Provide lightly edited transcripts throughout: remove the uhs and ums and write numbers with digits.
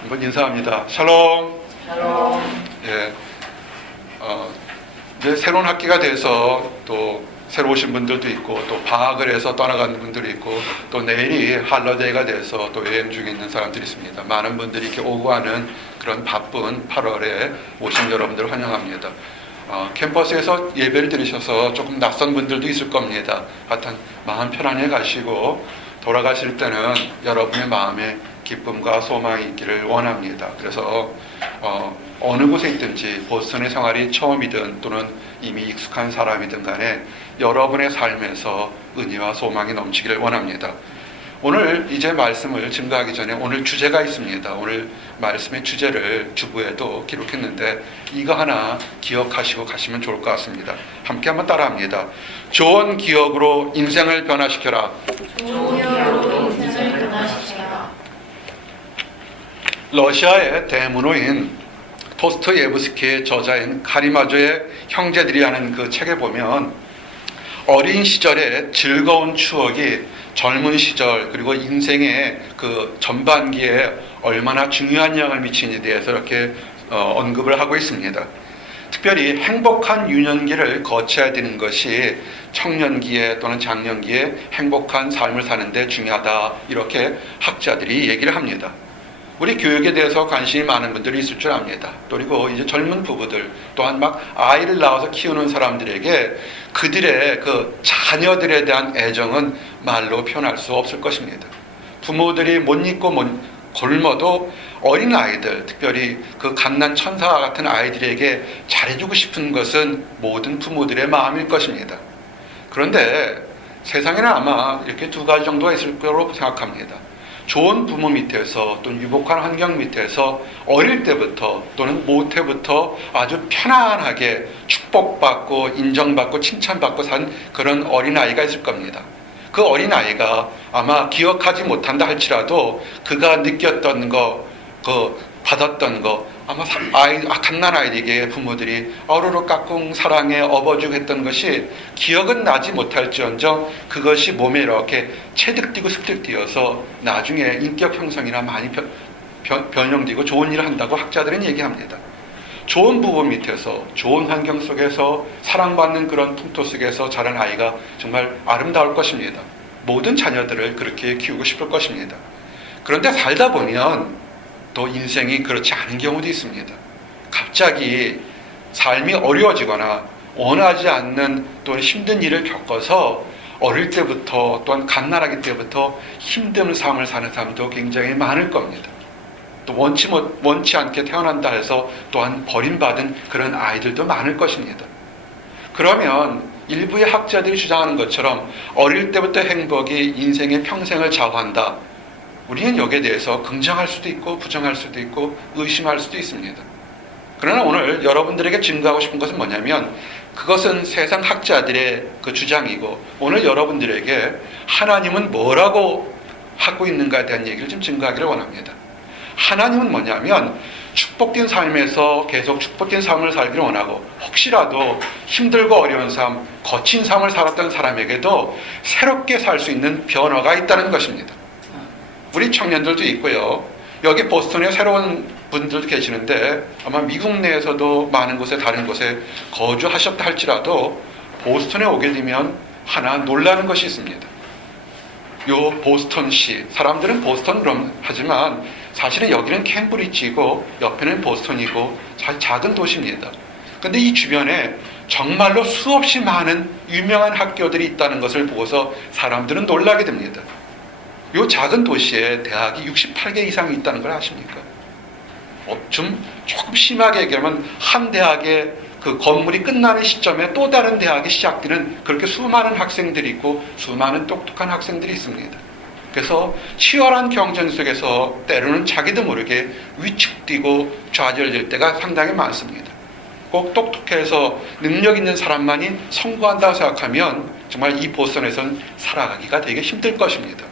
한번 인사합니다. 샬롬. 샬롬. 예, 이제 새로운 학기가 돼서 또 새로 오신 분들도 있고 또 방학을 해서 떠나가는 분들이 있고 또 내일이 할러데이가 돼서 또 여행 중에 있는 사람들이 있습니다. 많은 분들이 이렇게 오고 가는 그런 바쁜 8월에 오신 여러분들을 환영합니다. 캠퍼스에서 예배를 드리셔서 조금 낯선 분들도 있을 겁니다. 하여튼 마음 편안히 가시고 돌아가실 때는 여러분의 마음에 기쁨과 소망이 있기를 원합니다. 그래서 어느 곳에 있든지 보스턴의 생활이 처음이든 또는 이미 익숙한 사람이든 간에 여러분의 삶에서 은혜와 소망이 넘치기를 원합니다. 오늘 이제 말씀을 증거하기 전에 오늘 주제가 있습니다. 오늘 말씀의 주제를 주부에도 기록했는데 이거 하나 기억하시고 가시면 좋을 것 같습니다. 함께 한번 따라합니다. 좋은 기억으로 인생을 변화시켜라. 좋은 기억으로 인생을 변화시켜라. 러시아의 대문호인 도스토예브스키의 저자인 카리마조의 형제들이 하는 그 책에 보면 어린 시절의 즐거운 추억이 젊은 시절 그리고 인생의 그 전반기에 얼마나 중요한 영향을 미치는지에 대해서 이렇게 언급을 하고 있습니다. 특별히 행복한 유년기를 거쳐야 되는 것이 청년기에 또는 장년기에 행복한 삶을 사는데 중요하다, 이렇게 학자들이 얘기를 합니다. 우리 교육에 대해서 관심이 많은 분들이 있을 줄 압니다. 그리고 이제 젊은 부부들 또한 막 아이를 낳아서 키우는 사람들에게 그들의 그 자녀들에 대한 애정은 말로 표현할 수 없을 것입니다. 부모들이 못 잊고 굶어도 어린 아이들, 특별히 그 갓난 천사 같은 아이들에게 잘해주고 싶은 것은 모든 부모들의 마음일 것입니다. 그런데 세상에는 아마 이렇게 두 가지 정도가 있을 거라고 생각합니다. 좋은 부모 밑에서 또는 유복한 환경 밑에서 어릴 때부터 또는 모태부터 아주 편안하게 축복받고 인정받고 칭찬받고 산 그런 어린아이가 있을 겁니다. 그 어린아이가 아마 기억하지 못한다 할지라도 그가 느꼈던 거, 받았던 거, 아마 갓난 아이에게 부모들이 어루루 까꿍 사랑에 업어주고 했던 것이 기억은 나지 못할지언정 그것이 몸에 이렇게 체득되고 습득되어서 나중에 인격 형성이나 많이 변형되고 좋은 일을 한다고 학자들은 얘기합니다. 좋은 부모 밑에서 좋은 환경 속에서 사랑받는 그런 풍토 속에서 자란 아이가 정말 아름다울 것입니다. 모든 자녀들을 그렇게 키우고 싶을 것입니다. 그런데 살다 보면 또 인생이 그렇지 않은 경우도 있습니다. 갑자기 삶이 어려워지거나 원하지 않는 또는 힘든 일을 겪어서 어릴 때부터 또한 갓난아기 때부터 힘든 삶을 사는 사람도 굉장히 많을 겁니다. 또 원치 않게 태어난다 해서 또한 버림받은 그런 아이들도 많을 것입니다. 그러면 일부의 학자들이 주장하는 것처럼 어릴 때부터 행복이 인생의 평생을 좌우한다. 우리는 여기에 대해서 긍정할 수도 있고 부정할 수도 있고 의심할 수도 있습니다. 그러나 오늘 여러분들에게 증거하고 싶은 것은 뭐냐면 그것은 세상 학자들의 그 주장이고 오늘 여러분들에게 하나님은 뭐라고 하고 있는가에 대한 얘기를 좀 증거하기를 원합니다. 하나님은 뭐냐면 축복된 삶에서 계속 축복된 삶을 살기를 원하고 혹시라도 힘들고 어려운 삶, 거친 삶을 살았던 사람에게도 새롭게 살 수 있는 변화가 있다는 것입니다. 우리 청년들도 있고요. 여기 보스턴에 새로운 분들도 계시는데 아마 미국 내에서도 많은 곳에 다른 곳에 거주하셨다 할지라도 보스턴에 오게 되면 하나 놀라는 것이 있습니다. 요 보스턴시, 사람들은 보스턴 그럼 하지만 사실은 여기는 캠브리지이고 옆에는 보스턴이고 작은 도시입니다. 근데 이 주변에 정말로 수없이 많은 유명한 학교들이 있다는 것을 보고서 사람들은 놀라게 됩니다. 이 작은 도시에 대학이 68개 이상이 있다는 걸 아십니까? 조금 심하게 얘기하면 한 대학의 그 건물이 끝나는 시점에 또 다른 대학이 시작되는 그렇게 수많은 학생들이 있고 수많은 똑똑한 학생들이 있습니다. 그래서 치열한 경쟁 속에서 때로는 자기도 모르게 위축되고 좌절될 때가 상당히 많습니다. 꼭 똑똑해서 능력 있는 사람만이 성공한다고 생각하면 정말 이 보스턴에서는 살아가기가 되게 힘들 것입니다.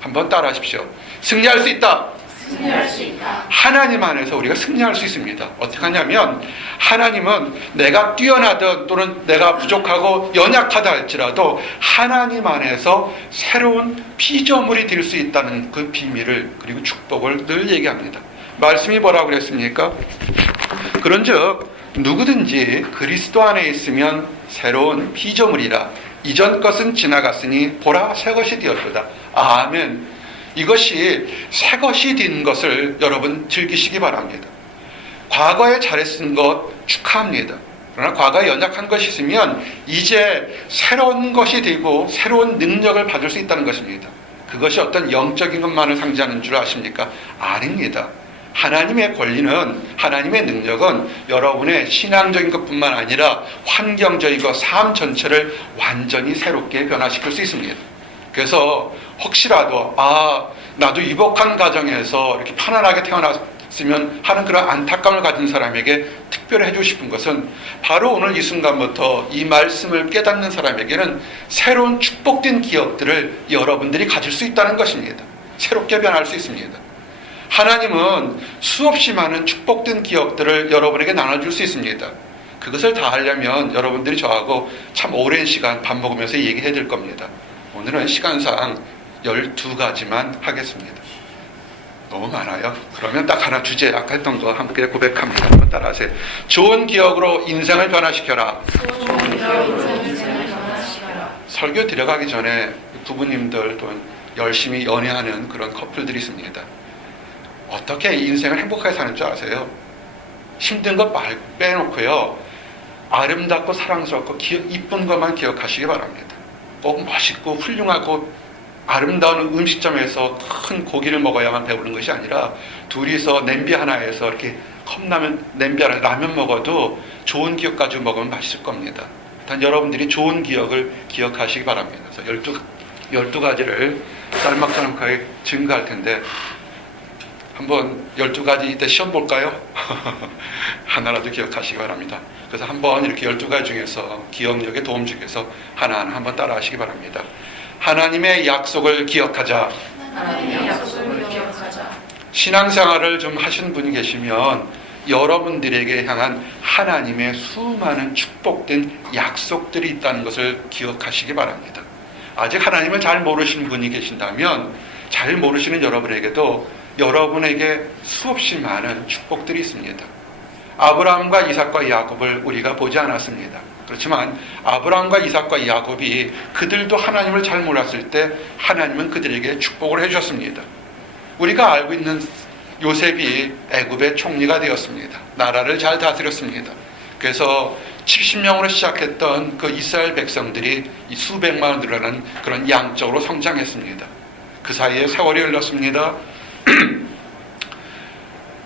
한번 따라하십시오. 승리할 수 있다. 승리할 수 있다. 하나님 안에서 우리가 승리할 수 있습니다. 어떻게 하냐면 하나님은 내가 뛰어나든 또는 내가 부족하고 연약하다 할지라도 하나님 안에서 새로운 피조물이 될 수 있다는 그 비밀을 그리고 축복을 늘 얘기합니다. 말씀이 뭐라고 그랬습니까? 그런즉 누구든지 그리스도 안에 있으면 새로운 피조물이라. 이전 것은 지나갔으니 보라 새 것이 되었도다. 아멘. 이것이 새 것이 된 것을 여러분 즐기시기 바랍니다. 과거에 잘했은 것 축하합니다. 그러나 과거에 연약한 것이 있으면 이제 새로운 것이 되고 새로운 능력을 받을 수 있다는 것입니다. 그것이 어떤 영적인 것만을 상징하는 줄 아십니까? 아닙니다. 하나님의 권리는, 하나님의 능력은 여러분의 신앙적인 것뿐만 아니라 환경적인 것, 삶 전체를 완전히 새롭게 변화시킬 수 있습니다. 그래서 혹시라도 나도 유복한 가정에서 이렇게 편안하게 태어났으면 하는 그런 안타까움을 가진 사람에게 특별히 해주고 싶은 것은 바로 오늘 이 순간부터 이 말씀을 깨닫는 사람에게는 새로운 축복된 기억들을 여러분들이 가질 수 있다는 것입니다. 새롭게 변할 수 있습니다. 하나님은 수없이 많은 축복된 기억들을 여러분에게 나눠줄 수 있습니다. 그것을 다 하려면 여러분들이 저하고 참 오랜 시간 밥 먹으면서 얘기해야 될 겁니다. 오늘은 시간상 12가지만 하겠습니다. 너무 많아요. 그러면 딱 하나 주제, 아까 했던 거 함께 고백합니다. 한번 따라하세요. 좋은 기억으로 인생을 변화시켜라. 좋은 기억으로 인생을 변화시켜라. 설교 들어가기 전에 부부님들 또 열심히 연애하는 그런 커플들이 있습니다. 어떻게 인생을 행복하게 사는 줄 아세요? 힘든 것 빼놓고요. 아름답고 사랑스럽고 이쁜 것만 기억하시기 바랍니다. 꼭 멋있고 훌륭하고 아름다운 음식점에서 큰 고기를 먹어야만 배부른 것이 아니라 둘이서 냄비 하나에서 이렇게 컵라면, 냄비 하나 라면 먹어도 좋은 기억 가지고 먹으면 맛있을 겁니다. 일단 여러분들이 좋은 기억을 기억하시기 바랍니다. 그래서 12가지를 짤막짤막하게 증가할 텐데 한번 12가지 이때 시험 볼까요? 하나라도 기억하시기 바랍니다. 그래서 한번 이렇게 12가지 중에서 기억력에 도움 주기 위해서 하나하나 한번 따라 하시기 바랍니다. 하나님의 약속을 기억하자. 하나님의 약속을 기억하자. 신앙생활을 좀 하신 분이 계시면 여러분들에게 향한 하나님의 수많은 축복된 약속들이 있다는 것을 기억하시기 바랍니다. 아직 하나님을 잘 모르시는 분이 계신다면 잘 모르시는 여러분에게도 여러분에게 수없이 많은 축복들이 있습니다. 아브라함과 이삭과 야곱을 우리가 보지 않았습니다. 그렇지만 아브라함과 이삭과 야곱이 그들도 하나님을 잘 몰랐을 때 하나님은 그들에게 축복을 해주셨습니다. 우리가 알고 있는 요셉이 애굽의 총리가 되었습니다. 나라를 잘 다스렸습니다. 그래서 70명으로 시작했던 그 이스라엘 백성들이 수백만으로 늘어나는 그런 양적으로 성장했습니다. 그 사이에 세월이 흘렀습니다.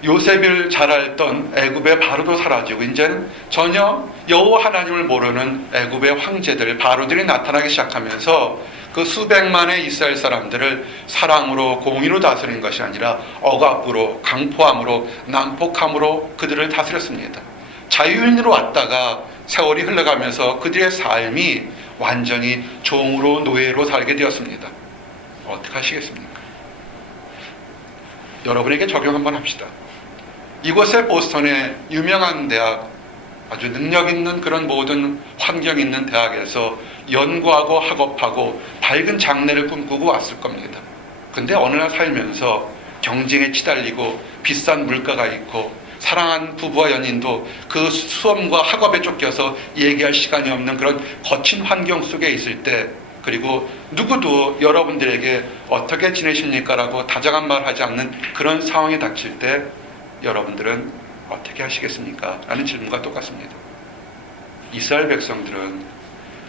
요셉을 잘 알던 애굽의 바로도 사라지고 이제는 전혀 여호와 하나님을 모르는 애굽의 황제들, 바로들이 나타나기 시작하면서 그 수백만의 이스라엘 사람들을 사랑으로 공의로 다스린 것이 아니라 억압으로, 강포함으로, 난폭함으로 그들을 다스렸습니다. 자유인으로 왔다가 세월이 흘러가면서 그들의 삶이 완전히 종으로, 노예로 살게 되었습니다. 어떻게 하시겠습니까? 여러분에게 적용 한번 합시다. 이곳에 보스턴의 유명한 대학, 아주 능력 있는 그런 모든 환경 있는 대학에서 연구하고 학업하고 밝은 장래를 꿈꾸고 왔을 겁니다. 근데 어느 날 살면서 경쟁에 치달리고 비싼 물가가 있고 사랑한 부부와 연인도 그 수험과 학업에 쫓겨서 얘기할 시간이 없는 그런 거친 환경 속에 있을 때, 그리고 누구도 여러분들에게 어떻게 지내십니까? 라고 다정한 말 하지 않는 그런 상황에 닥칠 때 여러분들은 어떻게 하시겠습니까? 라는 질문과 똑같습니다. 이스라엘 백성들은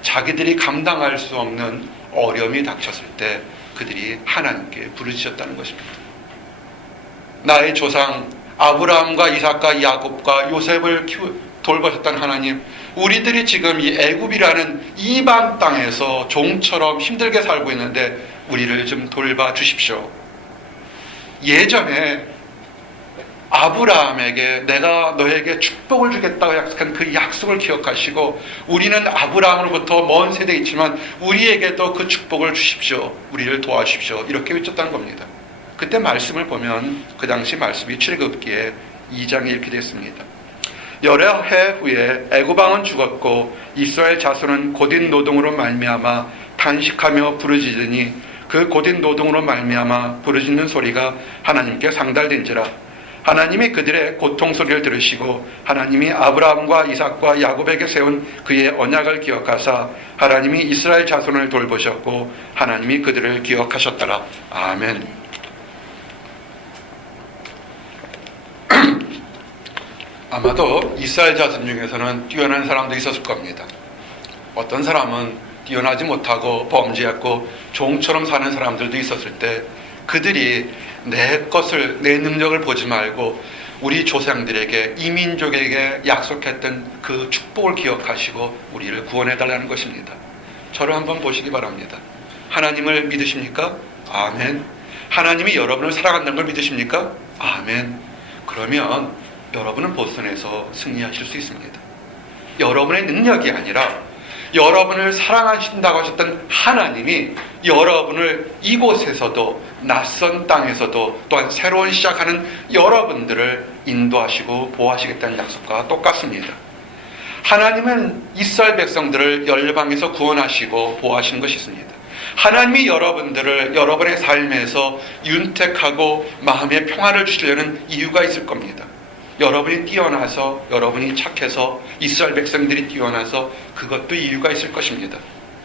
자기들이 감당할 수 없는 어려움이 닥쳤을 때 그들이 하나님께 부르짖었다는 것입니다. 나의 조상 아브라함과 이삭과 야곱과 요셉을 돌보셨던 하나님, 우리들이 지금 이 애굽이라는 이방 땅에서 종처럼 힘들게 살고 있는데 우리를 좀 돌봐 주십시오. 예전에 아브라함에게 내가 너에게 축복을 주겠다고 약속한 그 약속을 기억하시고 우리는 아브라함으로부터 먼 세대에 있지만 우리에게도 그 축복을 주십시오. 우리를 도와주십시오. 이렇게 외쳤다는 겁니다. 그때 말씀을 보면 그 당시 말씀이 출애굽기에 2장에 이렇게 됐습니다. 여러 해 후에 애굽 왕은 죽었고 이스라엘 자손은 고된 노동으로 말미암아 탄식하며 부르짖으니 그 고된 노동으로 말미암아 부르짖는 소리가 하나님께 상달된지라. 하나님이 그들의 고통 소리를 들으시고 하나님이 아브라함과 이삭과 야곱에게 세운 그의 언약을 기억하사 하나님이 이스라엘 자손을 돌보셨고 하나님이 그들을 기억하셨더라. 아멘. 아마도 이스라엘 자손 중에서는 뛰어난 사람도 있었을 겁니다. 어떤 사람은 뛰어나지 못하고 범죄했고 종처럼 사는 사람들도 있었을 때 그들이 내 것을, 내 능력을 보지 말고 우리 조상들에게, 이민족에게 약속했던 그 축복을 기억하시고 우리를 구원해달라는 것입니다. 저를 한번 보시기 바랍니다. 하나님을 믿으십니까? 아멘. 하나님이 여러분을 사랑한다는 걸 믿으십니까? 아멘. 그러면 여러분은 보선에서 승리하실 수 있습니다. 여러분의 능력이 아니라 여러분을 사랑하신다고 하셨던 하나님이 여러분을 이곳에서도 낯선 땅에서도 또한 새로운 시작하는 여러분들을 인도하시고 보호하시겠다는 약속과 똑같습니다. 하나님은 이스라엘 백성들을 열방에서 구원하시고 보호하시는 것이 있습니다. 하나님이 여러분들을 여러분의 삶에서 윤택하고 마음의 평화를 주시려는 이유가 있을 겁니다. 여러분이 뛰어나서, 여러분이 착해서, 이스라엘 백성들이 뛰어나서 그것도 이유가 있을 것입니다.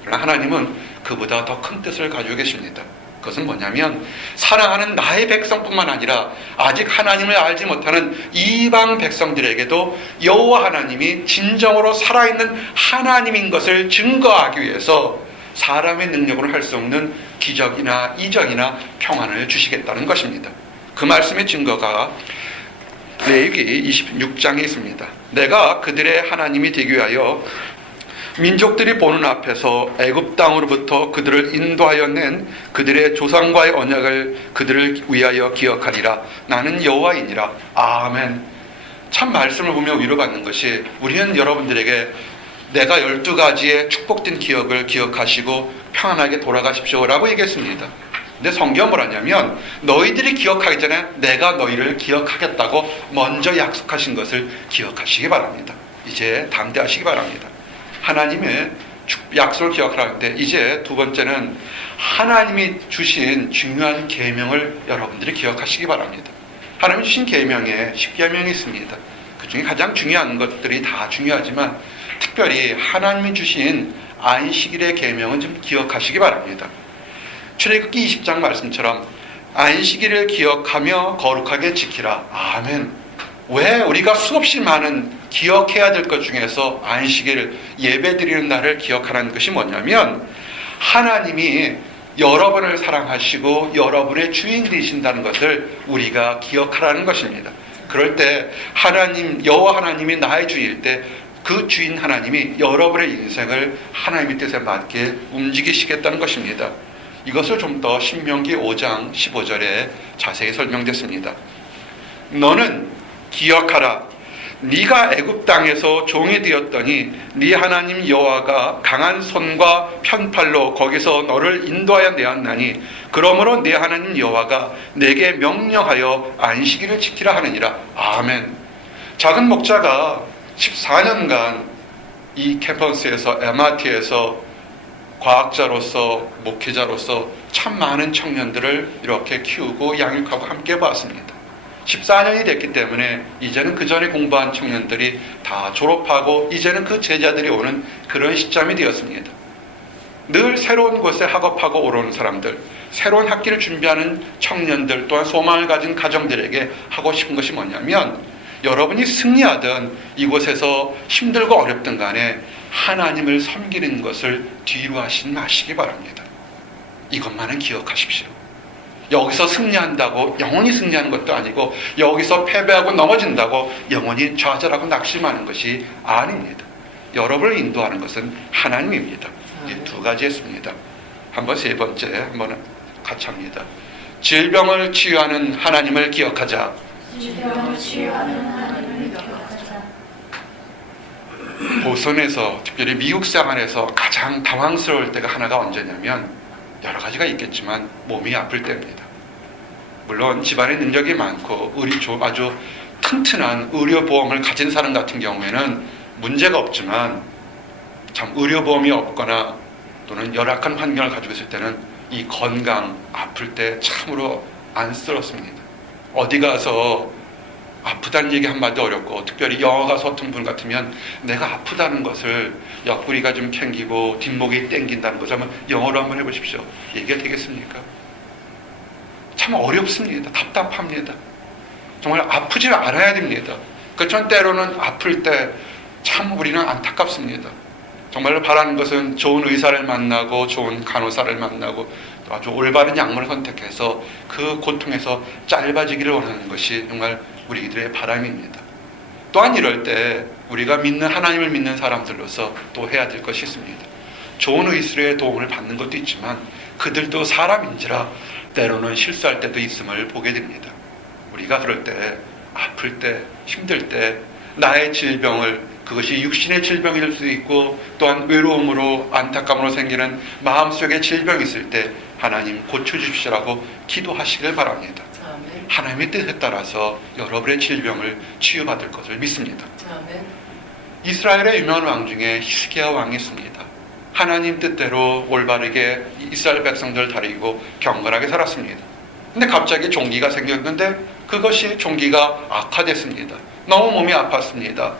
그러나 하나님은 그보다 더 큰 뜻을 가지고 계십니다. 그것은 뭐냐면 사랑하는 나의 백성뿐만 아니라 아직 하나님을 알지 못하는 이방 백성들에게도 여호와 하나님이 진정으로 살아있는 하나님인 것을 증거하기 위해서 사람의 능력으로 할 수 없는 기적이나 이적이나 평안을 주시겠다는 것입니다. 그 말씀의 증거가 레위기 26장에 있습니다. 내가 그들의 하나님이 되기 위하여 민족들이 보는 앞에서 애굽 땅으로부터 그들을 인도하여 낸 그들의 조상과의 언약을 그들을 위하여 기억하리라. 나는 여호와이니라. 아멘. 참 말씀을 보며 위로받는 것이, 우리는 여러분들에게 내가 12가지의 축복된 기억을 기억하시고 평안하게 돌아가십시오 라고 얘기했습니다. 근데 성경은 뭐라냐면 너희들이 기억하기 전에 내가 너희를 기억하겠다고 먼저 약속하신 것을 기억하시기 바랍니다. 이제 담대하시기 바랍니다. 하나님의 약속을 기억하라는데, 이제 두 번째는 하나님이 주신 중요한 계명을 여러분들이 기억하시기 바랍니다. 하나님이 주신 계명에 10계명이 있습니다. 그 중에 가장 중요한 것들이 다 중요하지만 특별히 하나님이 주신 안식일의 계명은 좀 기억하시기 바랍니다. 출애굽기 20장 말씀처럼 안식일을 기억하며 거룩하게 지키라. 아멘. 왜 우리가 수없이 많은 기억해야 될 것 중에서 안식일, 예배드리는 날을 기억하라는 것이 뭐냐면 하나님이 여러분을 사랑하시고 여러분의 주인 되신다는 것을 우리가 기억하라는 것입니다. 그럴 때 하나님, 여호와 하나님이 나의 주인일 때 그 주인 하나님이 여러분의 인생을 하나님의 뜻에 맞게 움직이시겠다는 것입니다. 이것을 좀 더 신명기 5장 15절에 자세히 설명됐습니다. 너는 기억하라. 네가 애굽 땅에서 종이 되었더니 네 하나님 여호와가 강한 손과 편팔로 거기서 너를 인도하여 내었나니 그러므로 네 하나님 여호와가 내게 명령하여 안식일을 지키라 하느니라. 아멘. 작은 목자가 14년간 이 캠퍼스에서, MRT에서 과학자로서, 목회자로서 참 많은 청년들을 이렇게 키우고 양육하고 함께 봤습니다. 14년이 됐기 때문에 이제는 그 전에 공부한 청년들이 다 졸업하고 이제는 그 제자들이 오는 그런 시점이 되었습니다. 늘 새로운 곳에 학업하고 오르는 사람들, 새로운 학기를 준비하는 청년들, 또한 소망을 가진 가정들에게 하고 싶은 것이 뭐냐면, 여러분이 승리하든 이곳에서 힘들고 어렵든 간에 하나님을 섬기는 것을 뒤로 하지 마시기 바랍니다. 이것만은 기억하십시오. 여기서 승리한다고 영원히 승리하는 것도 아니고, 여기서 패배하고 넘어진다고 영원히 좌절하고 낙심하는 것이 아닙니다. 여러분을 인도하는 것은 하나님입니다. 이 두 가지 했습니다. 한번 세 번째 한번 같이 합니다. 질병을 치유하는 하나님을 기억하자. 질병을 치유하는 하나님을 기억하자. 보선에서, 특별히 미국 생활에서 가장 당황스러울 때가 하나가 언제냐면, 여러 가지가 있겠지만 몸이 아플 때입니다. 물론 집안에 능력이 많고 아주 튼튼한 의료보험을 가진 사람 같은 경우에는 문제가 없지만, 참 의료보험이 없거나 또는 열악한 환경을 가지고 있을 때는 이 건강, 아플 때 참으로 안쓰럽습니다. 어디 가서 아프다는 얘기 한마디 어렵고, 특별히 영어가 서툰 분 같으면 내가 아프다는 것을 옆구리가 좀 캥기고 뒷목이 땡긴다는 것을 한번 영어로 한번 해보십시오. 얘기가 되겠습니까? 참 어렵습니다. 답답합니다. 정말 아프지 않아야 됩니다. 그렇지만 때로는 아플 때 참 우리는 안타깝습니다. 정말로 바라는 것은 좋은 의사를 만나고 좋은 간호사를 만나고 아주 올바른 약물을 선택해서 그 고통에서 짧아지기를 원하는 것이 정말 우리들의 바람입니다. 또한 이럴 때 우리가 믿는 하나님을 믿는 사람들로서 또 해야 될 것이 있습니다. 좋은 의술의 도움을 받는 것도 있지만 그들도 사람인지라 때로는 실수할 때도 있음을 보게 됩니다. 우리가 그럴 때, 아플 때, 힘들 때 나의 질병을, 그것이 육신의 질병일 수도 있고 또한 외로움으로 안타까움으로 생기는 마음속의 질병이 있을 때 하나님 고쳐주십시오라고 기도하시길 바랍니다. 아멘. 하나님의 뜻에 따라서 여러분의 질병을 치유받을 것을 믿습니다. 아멘. 이스라엘의 유명한 왕 중에 히스기야 왕이 있습니다. 하나님 뜻대로 올바르게 이스라엘 백성들을 다리고 경건하게 살았습니다. 근데 갑자기 종기가 생겼는데 그것이 종기가 악화됐습니다. 너무 몸이 아팠습니다.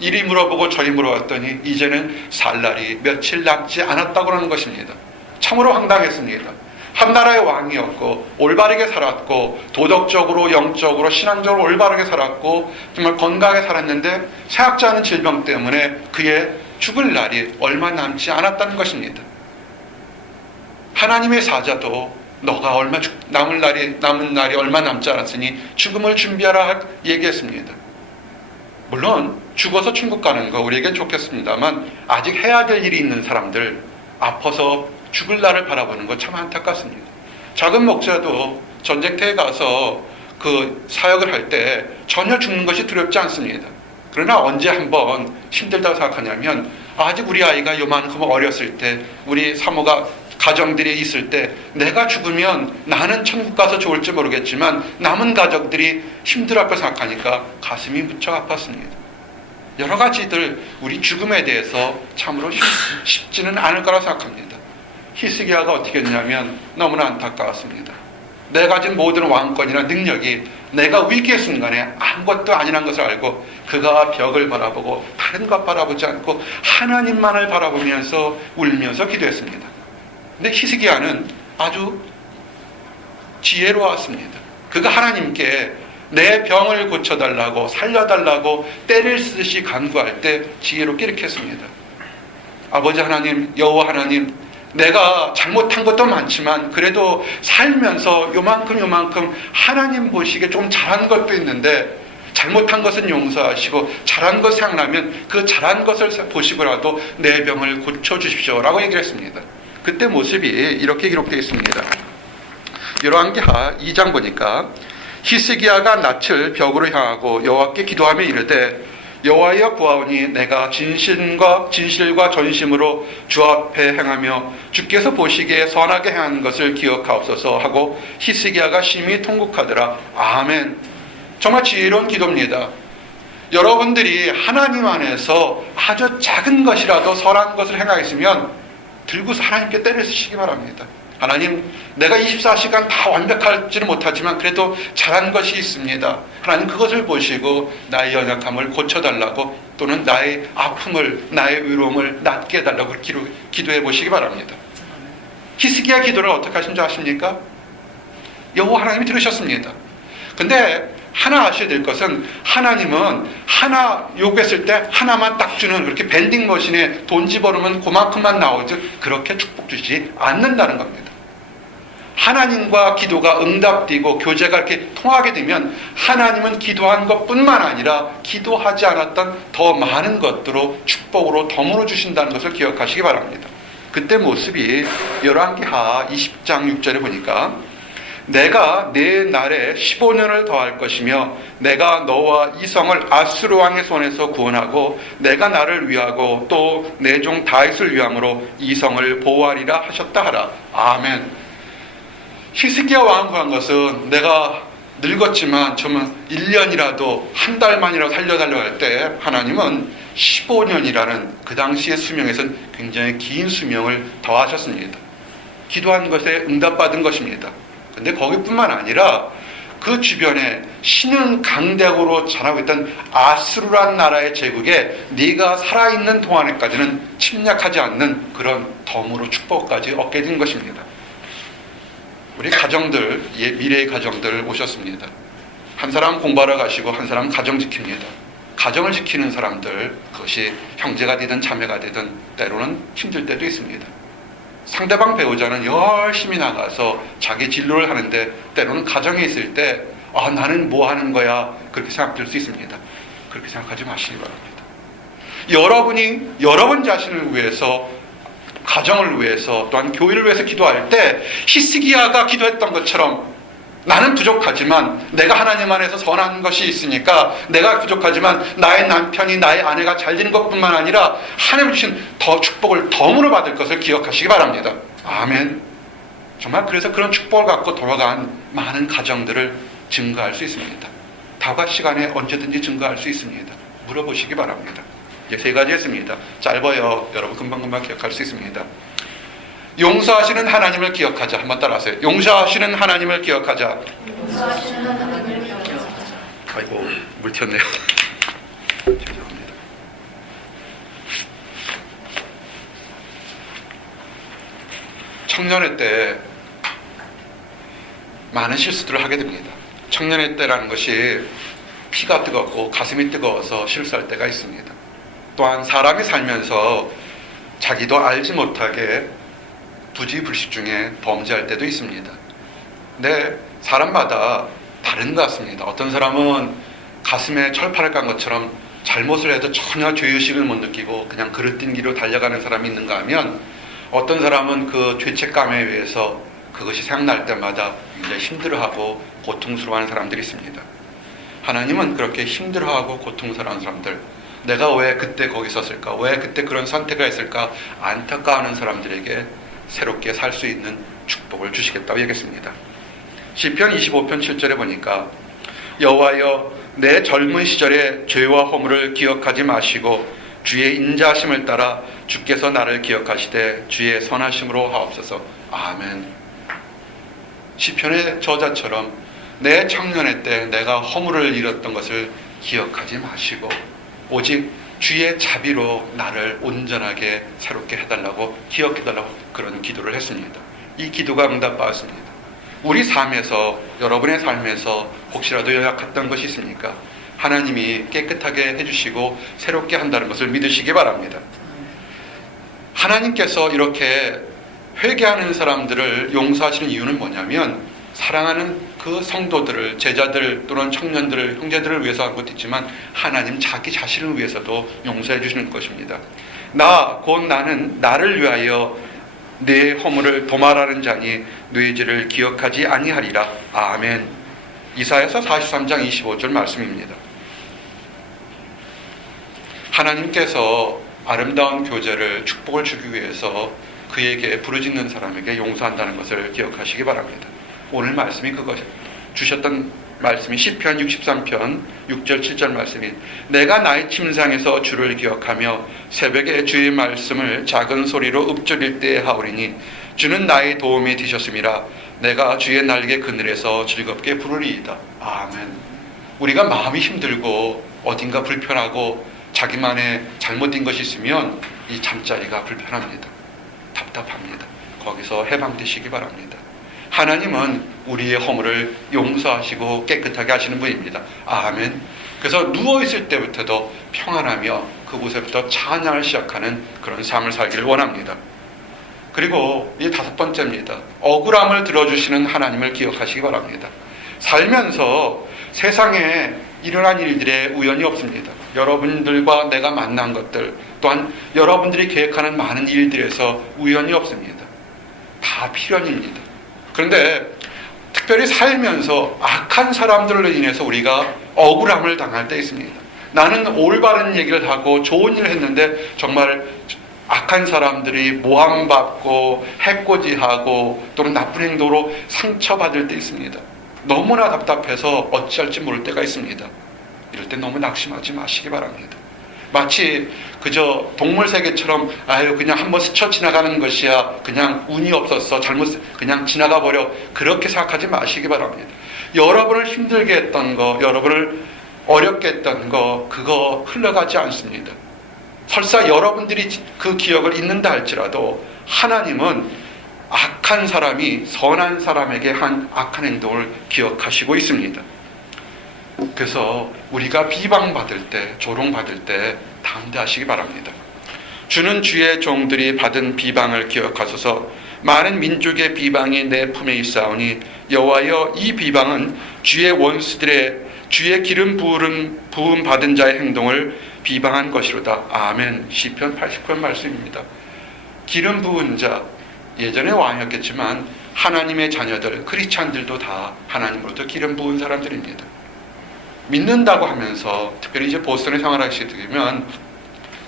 이리 물어보고 저리 물어봤더니 이제는 살 날이 며칠 남지 않았다고 그러는 것입니다. 참으로 황당했습니다. 한 나라의 왕이었고 올바르게 살았고 도덕적으로 영적으로 신앙적으로 올바르게 살았고 정말 건강하게 살았는데 생각지 않은 질병 때문에 그의 죽을 날이 얼마 남지 않았다는 것입니다. 하나님의 사자도 너가 남은 날이 얼마 남지 않았으니 죽음을 준비하라 얘기했습니다. 물론 죽어서 천국 가는 거 우리에겐 좋겠습니다만 아직 해야 될 일이 있는 사람들, 아파서 죽을 날을 바라보는 거 참 안타깝습니다. 작은 목자도 전쟁터에 가서 그 사역을 할 때 전혀 죽는 것이 두렵지 않습니다. 그러나 언제 한번 힘들다고 생각하냐면 아직 우리 아이가 요만큼 어렸을 때, 우리 사모가 가정들이 있을 때 내가 죽으면 나는 천국 가서 좋을지 모르겠지만 남은 가족들이 힘들어할 거 생각하니까 가슴이 무척 아팠습니다. 여러 가지들 우리 죽음에 대해서 참으로 쉽지는 않을 거라 생각합니다. 히스기야가 어떻게 했냐면 너무나 안타까웠습니다. 내가 가진 모든 왕권이나 능력이 내가 위기의 순간에 아무것도 아니란 것을 알고 그가 벽을 바라보고 다른 것 바라보지 않고 하나님만을 바라보면서 울면서 기도했습니다. 근데 히스기야는 아주 지혜로웠습니다. 그가 하나님께 내 병을 고쳐달라고 살려달라고 때를 쓰듯이 간구할 때 지혜롭게 이렇게 했습니다. 아버지 하나님, 여호와 하나님, 내가 잘못한 것도 많지만 그래도 살면서 요만큼 하나님 보시기에 좀 잘한 것도 있는데 잘못한 것은 용서하시고 잘한 것 생각나면 그 잘한 것을 보시고라도 내 병을 고쳐주십시오라고 얘기를 했습니다. 그때 모습이 이렇게 기록되어 있습니다. 열왕기하 2장 보니까 히스기야가 낯을 벽으로 향하고 여호와께 기도하며 이르되 여호와여 구하오니 내가 진실과 전심으로 주 앞에 행하며 주께서 보시기에 선하게 행한 것을 기억하옵소서 하고 히스기야가 심히 통곡하더라. 아멘. 정말 지혜로운 기도입니다. 여러분들이 하나님 안에서 아주 작은 것이라도 선한 것을 행하였으면 들고서 하나님께 때를 쓰시기 바랍니다. 하나님, 내가 24시간 다 완벽할지는 못하지만 그래도 잘한 것이 있습니다. 하나님 그것을 보시고 나의 연약함을 고쳐달라고 또는 나의 아픔을, 나의 의로움을 낫게 해달라고 기도해 보시기 바랍니다. 히스기야 기도를 어떻게 하신 줄 아십니까? 여호와 하나님이 들으셨습니다. 근데 하나 아셔야 될 것은 하나님은 하나 요구했을 때 하나만 딱 주는 그렇게 밴딩 머신에 돈 집어넣으면 그만큼만 나오지 그렇게 축복 주지 않는다는 겁니다. 하나님과 기도가 응답되고 교제가 이렇게 통하게 되면 하나님은 기도한 것뿐만 아니라 기도하지 않았던 더 많은 것들로 축복으로 덤으로 주신다는 것을 기억하시기 바랍니다. 그때 모습이 열왕기하 20장 6절에 보니까 내가 내 날에 15년을 더할 것이며 내가 너와 이 성을 아수르 왕의 손에서 구원하고 내가 나를 위하고 또 내 종 다윗을 위함으로 이 성을 보호하리라 하셨다 하라. 아멘. 히스기야 왕 구한 것은 내가 늙었지만 정말 1년이라도 한 달만이라도 살려달라고 할 때 하나님은 15년이라는 그 당시의 수명에서는 굉장히 긴 수명을 더하셨습니다. 기도한 것에 응답받은 것입니다. 근데 거기뿐만 아니라 그 주변에 신은 강대국으로 자라고 있던 아수르란 나라의 제국에 네가 살아있는 동안에까지는 침략하지 않는 그런 덤으로 축복까지 얻게 된 것입니다. 우리 가정들, 미래의 가정들 오셨습니다. 한 사람 공부하러 가시고 한 사람 가정 지킵니다. 가정을 지키는 사람들, 그것이 형제가 되든 자매가 되든 때로는 힘들 때도 있습니다. 상대방 배우자는 열심히 나가서 자기 진로를 하는데 때로는 가정에 있을 때 나는 뭐 하는 거야, 그렇게 생각될 수 있습니다. 그렇게 생각하지 마시기 바랍니다. 여러분이 여러분 자신을 위해서, 가정을 위해서, 또한 교회를 위해서 기도할 때 히스기야가 기도했던 것처럼 나는 부족하지만 내가 하나님 안에서 선한 것이 있으니까, 내가 부족하지만 나의 남편이, 나의 아내가 잘 되는 것뿐만 아니라 하나님 주신 더 축복을 덤으로 받을 것을 기억하시기 바랍니다. 아멘. 정말 그래서 그런 축복을 갖고 돌아간 많은 가정들을 증거할 수 있습니다. 다과 시간에 언제든지 증거할 수 있습니다. 물어보시기 바랍니다. 이제 세 가지 했습니다. 짧아요. 여러분 금방금방 기억할 수 있습니다. 용서하시는 하나님을 기억하자. 한번 따라하세요. 용서하시는 하나님을 기억하자. 용서하시는 하나님을 기억하자. 아이고, 물 튀었네요. 죄송합니다. 청년의 때 많은 실수들을 하게 됩니다. 청년의 때라는 것이 피가 뜨겁고 가슴이 뜨거워서 실수할 때가 있습니다. 또한 사람이 살면서 자기도 알지 못하게 부지불식 중에 범죄할 때도 있습니다. 근데 사람마다 다른 것 같습니다. 어떤 사람은 가슴에 철판을 깐 것처럼 잘못을 해도 전혀 죄의식을 못 느끼고 그냥 그릇된 길로 달려가는 사람이 있는가 하면, 어떤 사람은 그 죄책감에 의해서 그것이 생각날 때마다 굉장히 힘들어하고 고통스러워하는 사람들이 있습니다. 하나님은 그렇게 힘들어하고 고통스러워하는 사람들, 내가 왜 그때 거기 섰을까, 왜 그때 그런 선택을 했을까 안타까워하는 사람들에게 새롭게 살 수 있는 축복을 주시겠다고 얘기했습니다. 시편 25편 7절에 보니까 여호와여, 내 젊은 시절의 죄와 허물을 기억하지 마시고 주의 인자하심을 따라 주께서 나를 기억하시되 주의 선하심으로 하옵소서. 아멘. 시편의 저자처럼 내 청년의 때 내가 허물을 잃었던 것을 기억하지 마시고 오직 주의 자비로 나를 온전하게 새롭게 해달라고, 기억해달라고 그런 기도를 했습니다. 이 기도가 응답받았습니다. 우리 삶에서, 여러분의 삶에서 혹시라도 연약했던 것이 있습니까? 하나님이 깨끗하게 해주시고 새롭게 한다는 것을 믿으시기 바랍니다. 하나님께서 이렇게 회개하는 사람들을 용서하시는 이유는 뭐냐면, 사랑하는 그 성도들을, 제자들 또는 청년들을, 형제들을 위해서 한 것도 있지만 하나님 자기 자신을 위해서도 용서해 주시는 것입니다. 곧 나는 나를 위하여 내 허물을 도말하는 자니 네 죄를 기억하지 아니하리라. 아멘. 이사야서 43장 25절 말씀입니다. 하나님께서 아름다운 교제를, 축복을 주기 위해서 그에게 부르짖는 사람에게 용서한다는 것을 기억하시기 바랍니다. 오늘 말씀이 그것 주셨던 말씀이 시편 63편 6절 7절 말씀이, 내가 나의 침상에서 주를 기억하며 새벽에 주의 말씀을 작은 소리로 읊조릴 때에 하오리니 주는 나의 도움이 되셨음이라. 내가 주의 날개 그늘에서 즐겁게 부르리이다. 아멘. 우리가 마음이 힘들고 어딘가 불편하고 자기만의 잘못된 것이 있으면 이 잠자리가 불편합니다. 답답합니다. 거기서 해방되시기 바랍니다. 하나님은 우리의 허물을 용서하시고 깨끗하게 하시는 분입니다. 아멘. 그래서 누워있을 때부터도 평안하며 그곳에부터 찬양을 시작하는 그런 삶을 살기를 원합니다. 그리고 이 다섯 번째입니다. 억울함을 들어주시는 하나님을 기억하시기 바랍니다. 살면서 세상에 일어난 일들에 우연이 없습니다. 여러분들과 내가 만난 것들, 또한 여러분들이 계획하는 많은 일들에서 우연이 없습니다. 다 필연입니다. 그런데 특별히 살면서 악한 사람들로 인해서 우리가 억울함을 당할 때 있습니다. 나는 올바른 얘기를 하고 좋은 일을 했는데 정말 악한 사람들이 모함받고 해코지하고 또는 나쁜 행동으로 상처받을 때 있습니다. 너무나 답답해서 어찌할지 모를 때가 있습니다. 이럴 때 너무 낙심하지 마시기 바랍니다. 마치 그저 동물 세계처럼 그냥 한번 스쳐 지나가는 것이야, 그냥 운이 없었어, 그냥 지나가 버려, 그렇게 생각하지 마시기 바랍니다. 여러분을 힘들게 했던 거, 여러분을 어렵게 했던 거, 그거 흘러가지 않습니다. 설사 여러분들이 그 기억을 잊는다 할지라도 하나님은 악한 사람이 선한 사람에게 한 악한 행동을 기억하시고 있습니다. 그래서 우리가 비방받을 때, 조롱받을 때 담대하시기 바랍니다. 주는 주의 종들이 받은 비방을 기억하소서. 많은 민족의 비방이 내 품에 있사오니 여호와여, 이 비방은 주의 원수들의 주의 기름 부음 받은 자의 행동을 비방한 것이로다. 아멘. 시편 89편 말씀입니다. 기름 부은 자, 예전에 왕이었겠지만 하나님의 자녀들, 크리스찬들도 다 하나님으로부터 기름 부은 사람들입니다. 믿는다고 하면서 특별히 이제 보스턴에 생활하시게 되면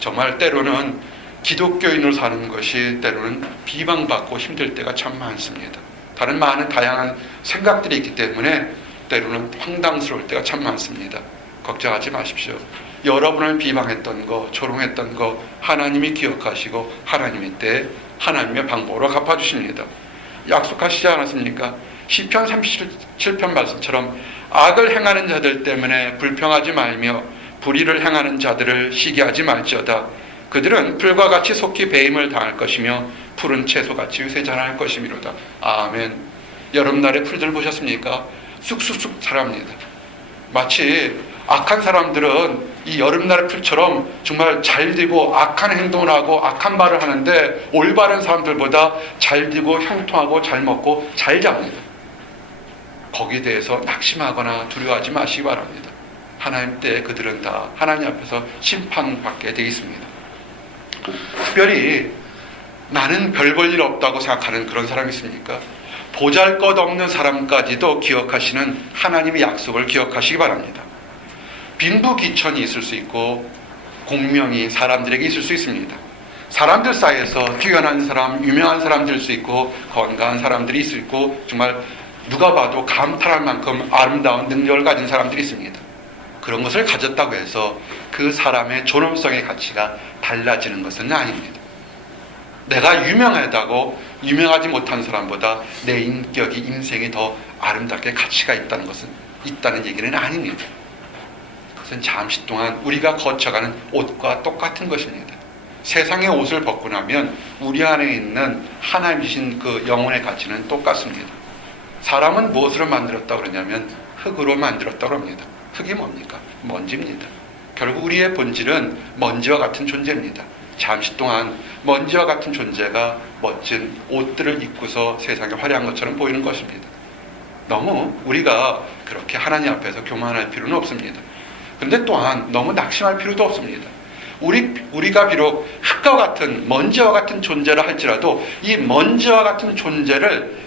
정말 때로는 기독교인으로 사는 것이 때로는 비방받고 힘들 때가 참 많습니다. 다른 많은 다양한 생각들이 있기 때문에 때로는 황당스러울 때가 참 많습니다. 걱정하지 마십시오. 여러분을 비방했던 거, 조롱했던 거 하나님이 기억하시고 하나님의 때 하나님의 방법으로 갚아주십니다. 약속하시지 않았습니까? 시편 37편 말씀처럼 악을 행하는 자들 때문에 불평하지 말며 불의를 행하는 자들을 시기하지 말지어다. 그들은 풀과 같이 속히 배임을 당할 것이며 푸른 채소같이 요새 자랄 것이미로다. 아멘. 여름날의 풀들 보셨습니까? 쑥쑥쑥 자랍니다. 마치 악한 사람들은 이 여름날의 풀처럼 정말 잘 되고 악한 행동을 하고 악한 말을 하는데 올바른 사람들보다 잘 되고 형통하고 잘 먹고 잘 잡니다. 거기에 대해서 낙심하거나 두려워하지 마시기 바랍니다. 하나님 때 그들은 다 하나님 앞에서 심판받게 되어 있습니다. 특별히 나는 별 볼 일 없다고 생각하는 그런 사람이 있습니까? 보잘것없는 사람까지도 기억하시는 하나님의 약속을 기억하시기 바랍니다. 빈부귀천이 있을 수 있고 공명이 사람들에게 있을 수 있습니다. 사람들 사이에서 뛰어난 사람, 유명한 사람들 수 있고 건강한 사람들이 있을 수 있고 정말 누가 봐도 감탄할 만큼 아름다운 능력을 가진 사람들이 있습니다. 그런 것을 가졌다고 해서 그 사람의 존엄성의 가치가 달라지는 것은 아닙니다. 내가 유명하다고 유명하지 못한 사람보다 내 인격이, 인생이 더 아름답게 가치가 있다는 것은 있다는 얘기는 아닙니다. 그것은 잠시 동안 우리가 거쳐가는 옷과 똑같은 것입니다. 세상의 옷을 벗고 나면 우리 안에 있는 하나님 주신 그 영혼의 가치는 똑같습니다. 사람은 무엇으로 만들었다고 그러냐면 흙으로 만들었다고 합니다. 흙이 뭡니까? 먼지입니다. 결국 우리의 본질은 먼지와 같은 존재입니다. 잠시 동안 먼지와 같은 존재가 멋진 옷들을 입고서 세상에 화려한 것처럼 보이는 것입니다. 너무 우리가 그렇게 하나님 앞에서 교만할 필요는 없습니다. 그런데 또한 너무 낙심할 필요도 없습니다. 우리가 비록 흙과 같은 먼지와 같은 존재라 할지라도 이 먼지와 같은 존재를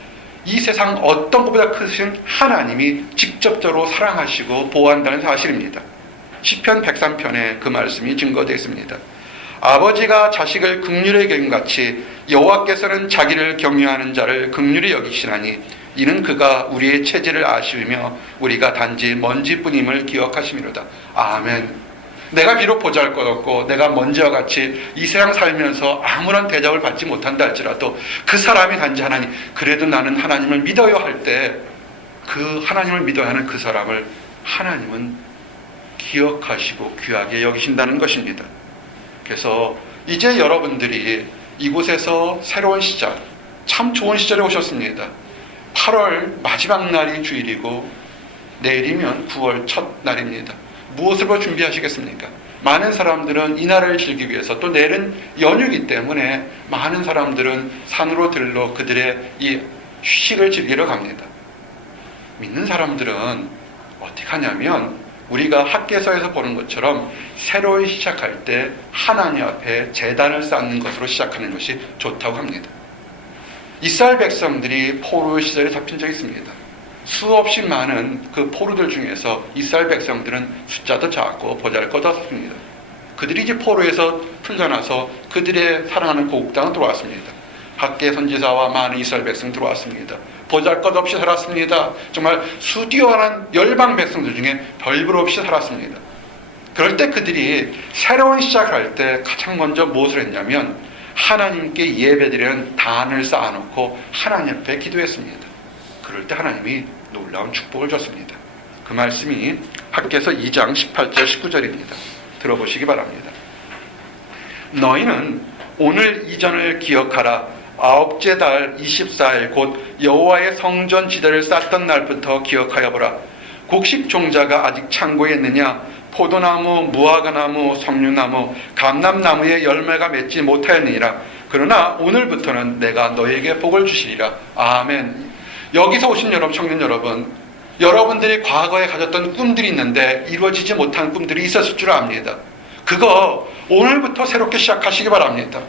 이 세상 어떤 것보다 크신 하나님이 직접적으로 사랑하시고 보호한다는 사실입니다. 시편 103편에 그 말씀이 증거되어 있습니다. 아버지가 자식을 긍휼히 여김같이 여호와께서는 자기를 경외하는 자를 긍휼히 여기시나니 이는 그가 우리의 체질을 아시며 우리가 단지 먼지뿐임을 기억하심이로다. 아멘. 내가 비록 보잘것없고 내가 먼지와 같이 이 세상 살면서 아무런 대접을 받지 못한다 할지라도 그 사람이 단지 하나님, 그래도 나는 하나님을 믿어요 할 때 그 하나님을 믿어야 하는 그 사람을 하나님은 기억하시고 귀하게 여기신다는 것입니다. 그래서 이제 여러분들이 이곳에서 새로운 시작, 참 좋은 시절에 오셨습니다. 8월 마지막 날이 주일이고 내일이면 9월 첫 날입니다. 무엇으로 준비하시겠습니까? 많은 사람들은 이 날을 즐기기 위해서, 또 내일은 연휴이기 때문에 많은 사람들은 산으로 들러 그들의 이 휴식을 즐기러 갑니다. 믿는 사람들은 어떻게 하냐면 우리가 학개서에서 보는 것처럼 새로이 시작할 때 하나님 앞에 제단을 쌓는 것으로 시작하는 것이 좋다고 합니다. 이스라엘 백성들이 포로 시절에 잡힌 적이 있습니다. 수없이 많은 그 포로들 중에서 이스라엘 백성들은 숫자도 작고 보잘것없습니다. 그들이 이제 포로에서 풀려나서 그들의 사랑하는 고국 땅으로 들어왔습니다. 학개 선지자와 많은 이스라엘 백성 들어왔습니다. 보잘것없이 살았습니다. 정말 수디어한 열방 백성들 중에 별볼 없이 살았습니다. 그럴 때 그들이 새로운 시작을 할 때 가장 먼저 무엇을 했냐면 하나님께 예배드리는 단을 쌓아놓고 하나님 앞에 기도했습니다. 그럴 때 하나님이 놀라운 축복을 줬습니다. 그 말씀이 학개서 2장 18절 19절입니다. 들어보시기 바랍니다. 너희는 오늘 이전을 기억하라. 아홉째 달 24일 곧 여호와의 성전 지대를 쌓던 날부터 기억하여 보라. 곡식 종자가 아직 창고에 있느냐? 포도나무, 무화과나무, 석류나무, 감람나무에 열매가 맺지 못하였느니라. 그러나 오늘부터는 내가 너에게 복을 주시리라. 아멘. 여기서 오신 여러분, 청년 여러분, 여러분들이 과거에 가졌던 꿈들이 있는데 이루어지지 못한 꿈들이 있었을 줄 압니다. 그거 오늘부터 새롭게 시작하시기 바랍니다.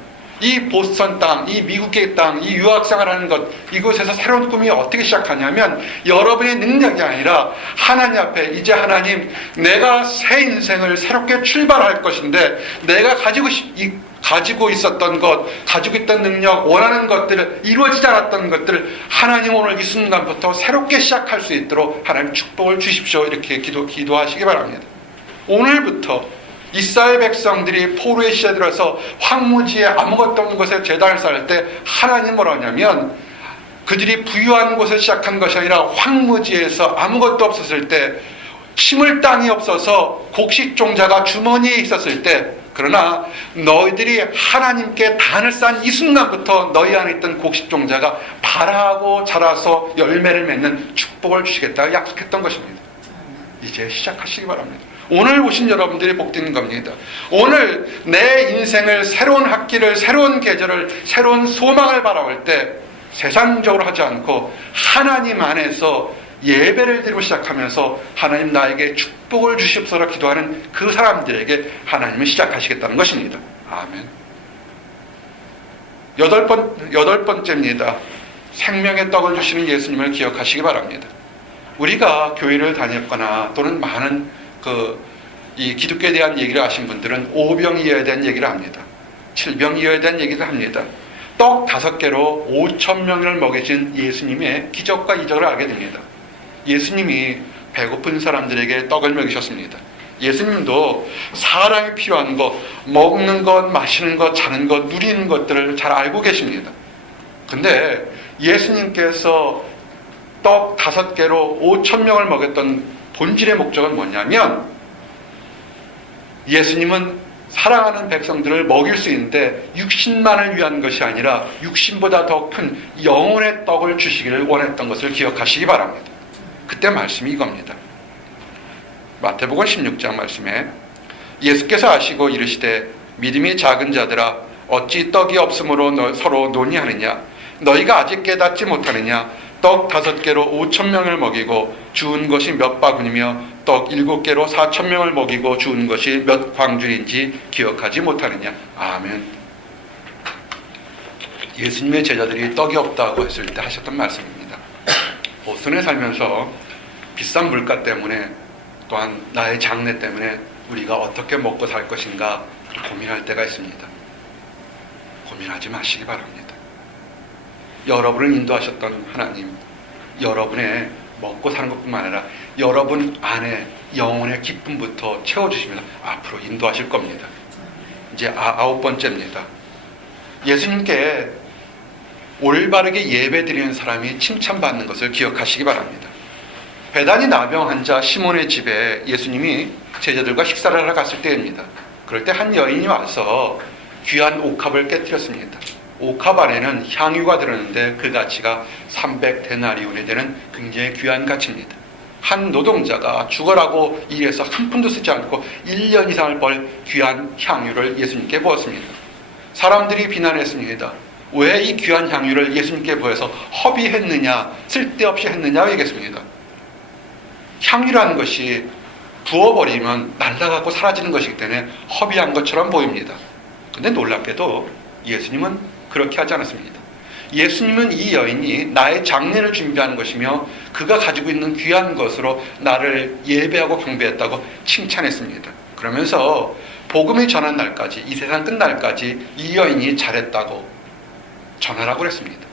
이 보스턴 땅, 이 미국의 땅, 이 유학생활하는 것, 이곳에서 새로운 꿈이 어떻게 시작하냐면 여러분의 능력이 아니라 하나님 앞에 이제 하나님, 내가 새 인생을 새롭게 출발할 것인데 내가 가지고 있었던 것, 가지고 있던 능력, 원하는 것들을, 이루어지지 않았던 것들을 하나님 오늘 이 순간부터 새롭게 시작할 수 있도록 하나님 축복을 주십시오. 이렇게 기도하시기 바랍니다. 오늘부터 이스라엘 백성들이 포로의 시대에 들어서 황무지에 아무것도 없는 곳에 제단을 쌓을 때 하나님 뭐라 하냐면 그들이 부유한 곳에 시작한 것이 아니라 황무지에서 아무것도 없었을 때, 심을 땅이 없어서 곡식 종자가 주머니에 있었을 때, 그러나 너희들이 하나님께 단을 쌓은 이 순간부터 너희 안에 있던 곡식 종자가 발하고 자라서 열매를 맺는 축복을 주시겠다고 약속했던 것입니다. 이제 시작하시기 바랍니다. 오늘 오신 여러분들이 복되는 겁니다. 오늘 내 인생을, 새로운 학기를, 새로운 계절을, 새로운 소망을 바라볼 때 세상적으로 하지 않고 하나님 안에서 예배를 드리고 시작하면서 하나님 나에게 축복을 주시옵소서 기도하는 그 사람들에게 하나님은 시작하시겠다는 것입니다. 아멘. 여덟 번째입니다. 생명의 떡을 주시는 예수님을 기억하시기 바랍니다. 우리가 교회를 다녔거나 또는 많은 이 기독교에 대한 얘기를 하신 분들은 5병이어야 되는 얘기를 합니다. 7병이어야 되는 얘기를 합니다. 떡 5개로 5,000명을 먹이신 예수님의 기적과 이적을 알게 됩니다. 예수님이 배고픈 사람들에게 떡을 먹이셨습니다. 예수님도 사람이 필요한 것, 먹는 것, 마시는 것, 자는 것, 누리는 것들을 잘 알고 계십니다. 근데 예수님께서 떡 5개로 5,000명을 먹였던 본질의 목적은 뭐냐면, 예수님은 사랑하는 백성들을 먹일 수 있는데 육신만을 위한 것이 아니라 육신보다 더 큰 영혼의 떡을 주시기를 원했던 것을 기억하시기 바랍니다. 그때 말씀이 이겁니다. 마태복음 16장 말씀에 예수께서 아시고 이르시되 믿음이 작은 자들아 어찌 떡이 없으므로 서로 논의하느냐? 너희가 아직 깨닫지 못하느냐? 떡 5개로 5,000명을 먹이고 주운 것이 몇 바구니며 떡 7개로 4,000명을 먹이고 주운 것이 몇 광줄인지 기억하지 못하느냐? 아멘. 예수님의 제자들이 떡이 없다고 했을 때 하셨던 말씀입니다. 보스턴에 살면서 비싼 물가 때문에 또한 나의 장래 때문에 우리가 어떻게 먹고 살 것인가 고민할 때가 있습니다. 고민하지 마시기 바랍니다. 여러분을 인도하셨던 하나님, 여러분의 먹고 사는 것뿐만 아니라 여러분 안에 영혼의 기쁨부터 채워주시면서 앞으로 인도하실 겁니다. 이제 9번째입니다. 예수님께 올바르게 예배드리는 사람이 칭찬받는 것을 기억하시기 바랍니다. 베다니 나병 환자 시몬의 집에 예수님이 제자들과 식사를 하러 갔을 때입니다. 그럴 때 한 여인이 와서 귀한 옥합을 깨뜨렸습니다. 옥합 안에는 향유가 들었는데 그 가치가 300데나리온에 되는 굉장히 귀한 가치입니다. 한 노동자가 죽어라고 일해서 한 푼도 쓰지 않고 1년 이상을 벌 귀한 향유를 예수님께 부었습니다. 사람들이 비난했습니다. 왜 이 귀한 향유를 예수님께 부어서 허비했느냐, 쓸데없이 했느냐 얘기했습니다. 향유라는 것이 부어버리면 날아가고 사라지는 것이기 때문에 허비한 것처럼 보입니다. 근데 놀랍게도 예수님은 그렇게 하지 않았습니다. 예수님은 이 여인이 나의 장례를 준비하는 것이며 그가 가지고 있는 귀한 것으로 나를 예배하고 경배했다고 칭찬했습니다. 그러면서 복음이 전한 날까지, 이 세상 끝날까지 이 여인이 잘했다고 전하라고 그랬습니다.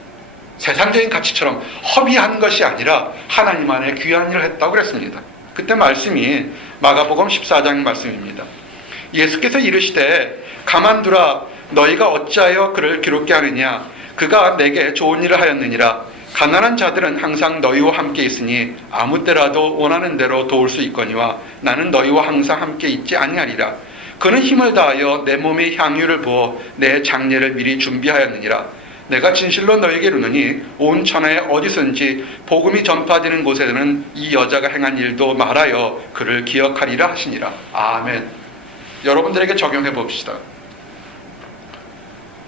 세상적인 가치처럼 허비한 것이 아니라 하나님 안에 귀한 일을 했다고 그랬습니다. 그때 말씀이 마가복음 14장 말씀입니다. 예수께서 이르시되 가만두라 너희가 어찌하여 그를 괴롭게 하느냐? 그가 내게 좋은 일을 하였느니라. 가난한 자들은 항상 너희와 함께 있으니 아무 때라도 원하는 대로 도울 수 있거니와 나는 너희와 항상 함께 있지 아니하리라. 그는 힘을 다하여 내 몸에 향유를 부어 내 장례를 미리 준비하였느니라. 내가 진실로 너희에게 이르노니 온 천하에 어디선지 복음이 전파되는 곳에는 이 여자가 행한 일도 말하여 그를 기억하리라 하시니라. 아멘. 여러분들에게 적용해 봅시다.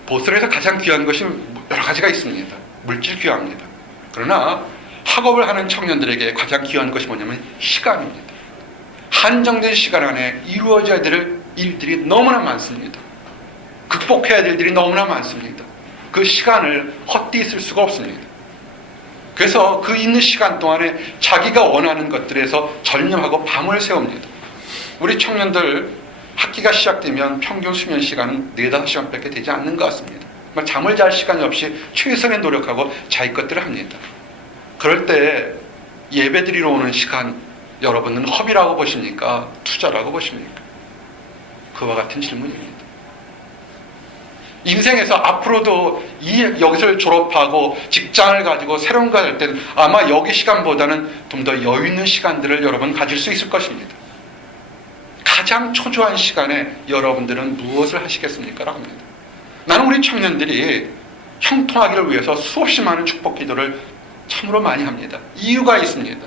보살에서 가장 귀한 것이 여러 가지가 있습니다. 물질 귀합니다. 그러나 학업을 하는 청년들에게 가장 귀한 것이 뭐냐면 시간입니다. 한정된 시간 안에 이루어져야 될 일들이 너무나 많습니다. 극복해야 될 일이 너무나 많습니다. 그 시간을 헛되이 쓸 수가 없습니다. 그래서 그 있는 시간 동안에 자기가 원하는 것들에서 전념하고 밤을 새웁니다. 우리 청년들 학기가 시작되면 평균 수면 시간은 4-5시간밖에 되지 않는 것 같습니다. 잠을 잘 시간이 없이 최선의 노력하고 자기 것들을 합니다. 그럴 때 예배드리러 오는 시간 여러분은 허비라고 보십니까? 투자라고 보십니까? 그와 같은 질문입니다. 인생에서 앞으로도 여기서 졸업하고 직장을 가지고 새로운 걸 할 때는 아마 여기 시간보다는 좀 더 여유 있는 시간들을 여러분 가질 수 있을 것입니다. 가장 초조한 시간에 여러분들은 무엇을 하시겠습니까? 라고 합니다. 나는 우리 청년들이 형통하기를 위해서 수없이 많은 축복 기도를 참으로 많이 합니다. 이유가 있습니다.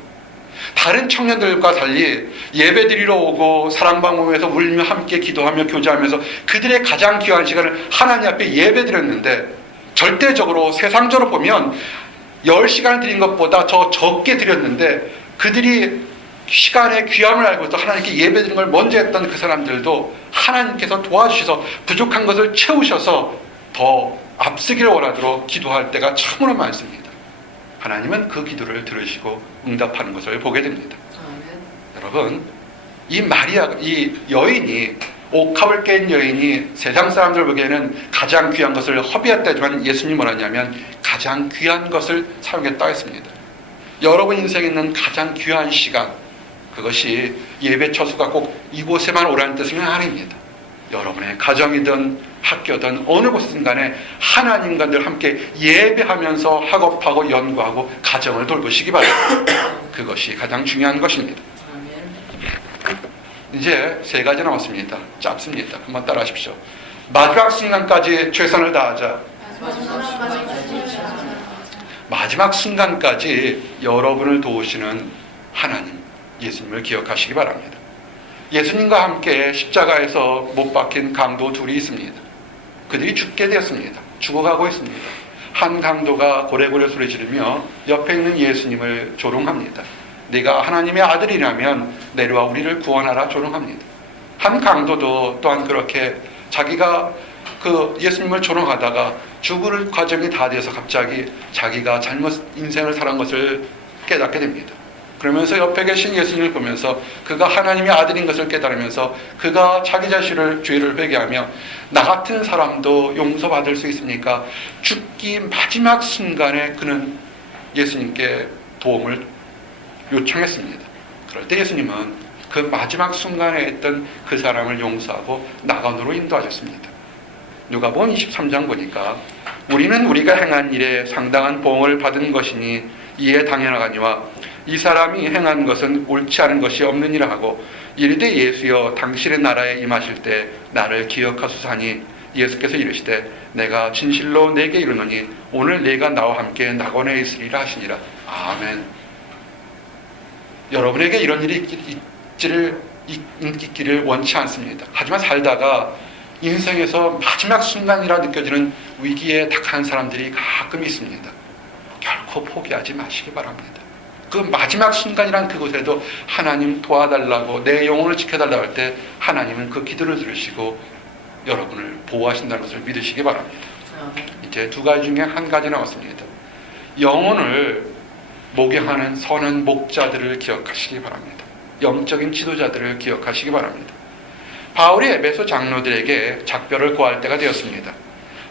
다른 청년들과 달리 예배드리러 오고 사랑방송에서 울며 함께 기도하며 교제하면서 그들의 가장 귀한 시간을 하나님 앞에 예배드렸는데, 절대적으로 세상적으로 보면 10시간을 드린 것보다 더 적게 드렸는데, 그들이 시간의 귀함을 알고서 하나님께 예배드리는 걸 먼저 했던 그 사람들도 하나님께서 도와주셔서 부족한 것을 채우셔서 더 앞서기를 원하도록 기도할 때가 참으로 많습니다. 하나님은 그 기도를 들으시고 응답하는 것을 보게 됩니다. 여러분, 이 여인이, 옥합을 깬 여인이 세상 사람들 보기에는 가장 귀한 것을 허비했다지만 예수님이 뭐라냐면 가장 귀한 것을 사용했다 했습니다. 여러분 인생에 있는 가장 귀한 시간, 그것이 예배 처수가 꼭 이곳에만 오라는 뜻은 아닙니다. 여러분의 가정이든 학교든 어느 곳이든 간에 하나님과 늘 함께 예배하면서 학업하고 연구하고 가정을 돌보시기 바랍니다. 그것이 가장 중요한 것입니다. 이제 3가지 남았습니다. 짧습니다. 한번 따라 하십시오. 마지막 순간까지 최선을 다하자. 마지막 순간까지 여러분을 도우시는 하나님, 예수님을 기억하시기 바랍니다. 예수님과 함께 십자가에서 못 박힌 강도 2이 있습니다. 그들이 죽게 되었습니다. 죽어가고 있습니다. 한 강도가 고래고래 소리 지르며 옆에 있는 예수님을 조롱합니다. 네가 하나님의 아들이라면 내려와 우리를 구원하라 조롱합니다. 한 강도도 또한 그렇게 자기가 그 예수님을 조롱하다가 죽을 과정이 다 돼서 갑자기 자기가 잘못 인생을 살은 것을 깨닫게 됩니다. 그러면서 옆에 계신 예수님을 보면서 그가 하나님의 아들인 것을 깨달으면서 그가 자기 자신을 죄를 회개하며 나 같은 사람도 용서받을 수 있으니까 죽기 마지막 순간에 그는 예수님께 도움을 요청했습니다. 그럴 때 예수님은 그 마지막 순간에 있던 그 사람을 용서하고 나간으로 인도하셨습니다. 누가복음 23장 보니까 우리는 우리가 행한 일에 상당한 보응을 받은 것이니 이에 당연하거니와 이 사람이 행한 것은 옳지 않은 것이 없느니라 하고 이르되 예수여 당신의 나라에 임하실 때 나를 기억하소서 하니 예수께서 이르시되 내가 진실로 내게 이르노니 오늘 내가 나와 함께 낙원에 있으리라 하시니라. 아멘. 여러분에게 이런 일이 있기를 원치 않습니다. 하지만 살다가 인생에서 마지막 순간이라 느껴지는 위기에 닥한 사람들이 가끔 있습니다. 결코 포기하지 마시기 바랍니다. 그 마지막 순간이란 그곳에도 하나님 도와달라고 내 영혼을 지켜달라고 할 때 하나님은 그 기도를 들으시고 여러분을 보호하신다는 것을 믿으시기 바랍니다. 이제 2가지 중에 1가지 남았습니다. 영혼을 목양하는 선한 목자들을 기억하시기 바랍니다. 영적인 지도자들을 기억하시기 바랍니다. 바울이 에베소 장로들에게 작별을 고할 때가 되었습니다.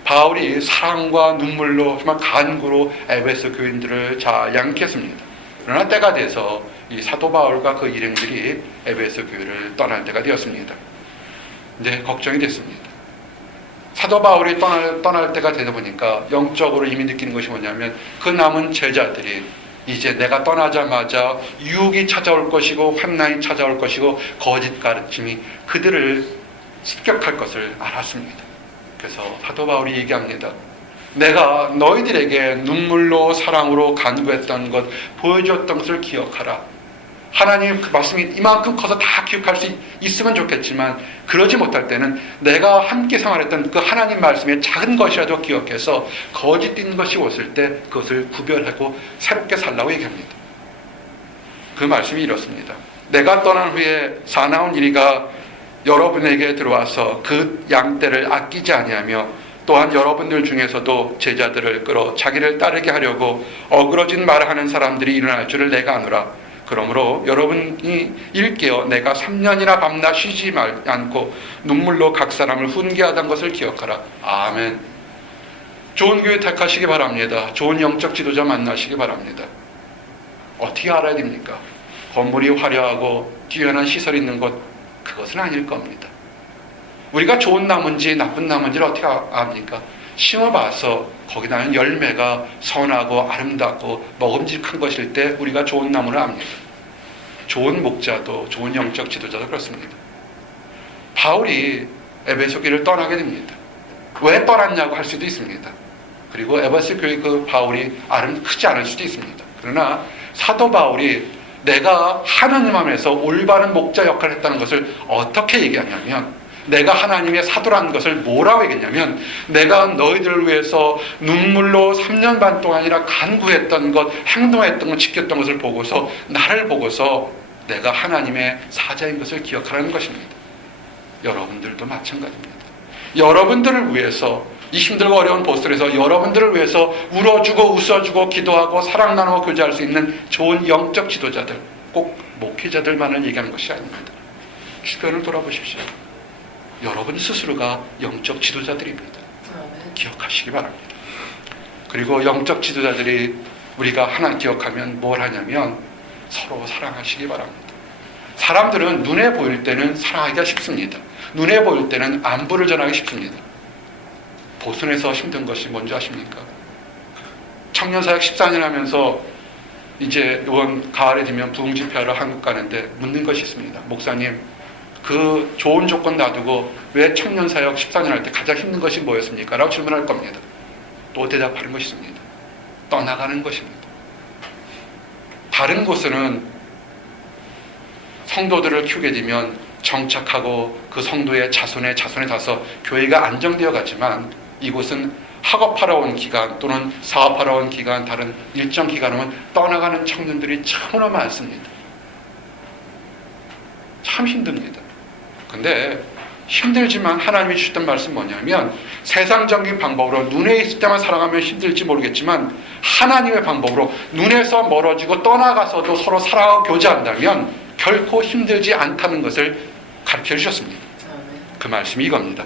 바울이 사랑과 눈물로 정말 간구로 에베소 교인들을 잘 양육했습니다. 그러나 때가 돼서 이 사도 바울과 그 일행들이 에베소 교회를 떠날 때가 되었습니다. 이제 걱정이 됐습니다. 사도 바울이 떠날 때가 되다 보니까 영적으로 이미 느끼는 것이 뭐냐면 그 남은 제자들이 이제 내가 떠나자마자 유혹이 찾아올 것이고 환난이 찾아올 것이고 거짓 가르침이 그들을 습격할 것을 알았습니다. 그래서 사도 바울이 얘기합니다. 내가 너희들에게 눈물로 사랑으로 간구했던 것, 보여주었던 것을 기억하라. 하나님 그 말씀이 이만큼 커서 다 기억할 수 있으면 좋겠지만 그러지 못할 때는 내가 함께 생활했던 그 하나님 말씀의 작은 것이라도 기억해서 거짓된 것이 왔을 때 그것을 구별하고 새롭게 살라고 얘기합니다. 그 말씀이 이렇습니다. 내가 떠난 후에 사나운 이리가 여러분에게 들어와서 그 양떼를 아끼지 아니하며 또한 여러분들 중에서도 제자들을 끌어 자기를 따르게 하려고 어그러진 말을 하는 사람들이 일어날 줄을 내가 아노라. 그러므로 여러분이 일깨어 내가 3년이나 밤낮 쉬지 않고 눈물로 각 사람을 훈계하던 것을 기억하라. 아멘. 좋은 교회 택하시기 바랍니다. 좋은 영적 지도자 만나시기 바랍니다. 어떻게 알아야 됩니까? 건물이 화려하고 뛰어난 시설이 있는 곳, 그것은 아닐 겁니다. 우리가 좋은 나무인지 나쁜 나무인지를 어떻게 압니까? 심어봐서 거기 나는 열매가 선하고 아름답고 먹음직한 것일 때 우리가 좋은 나무를 압니다. 좋은 목자도 좋은 영적 지도자도 그렇습니다. 바울이 에베소 교회를 떠나게 됩니다. 왜 떠났냐고 할 수도 있습니다. 그리고 에베소 교회 그 바울이 크지 않을 수도 있습니다. 그러나 사도 바울이 내가 하나님 안에서 올바른 목자 역할을 했다는 것을 어떻게 얘기하냐면 내가 하나님의 사도라는 것을 뭐라고 얘기했냐면 내가 너희들을 위해서 눈물로 3년 반 동안이나 간구했던 것, 행동했던 것, 지켰던 것을 보고서 나를 보고서 내가 하나님의 사자인 것을 기억하라는 것입니다. 여러분들도 마찬가지입니다. 여러분들을 위해서 이 힘들고 어려운 보스에서 여러분들을 위해서 울어주고 웃어주고 기도하고 사랑 나누고 교제할 수 있는 좋은 영적 지도자들, 꼭 목회자들만을 얘기하는 것이 아닙니다. 주변을 돌아보십시오. 여러분 스스로가 영적 지도자들입니다. 기억하시기 바랍니다. 그리고 영적 지도자들이 우리가 하나 기억하면 뭘 하냐면 서로 사랑하시기 바랍니다. 사람들은 눈에 보일 때는 사랑하기가 쉽습니다. 눈에 보일 때는 안부를 전하기 쉽습니다. 보선에서 힘든 것이 뭔지 아십니까? 청년사역 14년 하면서 이제 이번 가을에 되면 부흥집회하러 한국 가는데 묻는 것이 있습니다. 목사님, 그 좋은 조건 놔두고 왜 청년사역 14년 할 때 가장 힘든 것이 뭐였습니까? 라고 질문할 겁니다. 또 대답하는 것이 있습니다. 떠나가는 것입니다. 다른 곳은 성도들을 키우게 되면 정착하고 그 성도의 자손에 닿아서 교회가 안정되어 가지만 이곳은 학업하러 온 기간 또는 사업하러 온 기간, 다른 일정 기간은 떠나가는 청년들이 참으로 많습니다. 참 힘듭니다. 근데 힘들지만 하나님이 주셨던 말씀 뭐냐면 세상적인 방법으로 눈에 있을 때만 살아가면 힘들지 모르겠지만 하나님의 방법으로 눈에서 멀어지고 떠나가서도 서로 사랑하고 교제한다면 결코 힘들지 않다는 것을 가르쳐 주셨습니다. 그 말씀이 이겁니다.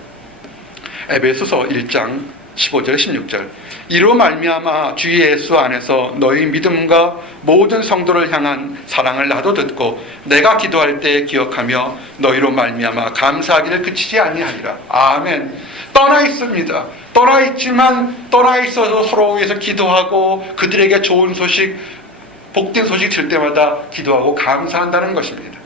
에베소서 1장 15절 16절 이로 말미암아 주 예수 안에서 너희 믿음과 모든 성도를 향한 사랑을 나도 듣고 내가 기도할 때 기억하며 너희로 말미암아 감사하기를 그치지 아니하리라. 아멘. 떠나 있습니다. 떠나 있지만 떠나 있어서 서로 위해서 기도하고 그들에게 좋은 소식, 복된 소식 들 때마다 기도하고 감사한다는 것입니다.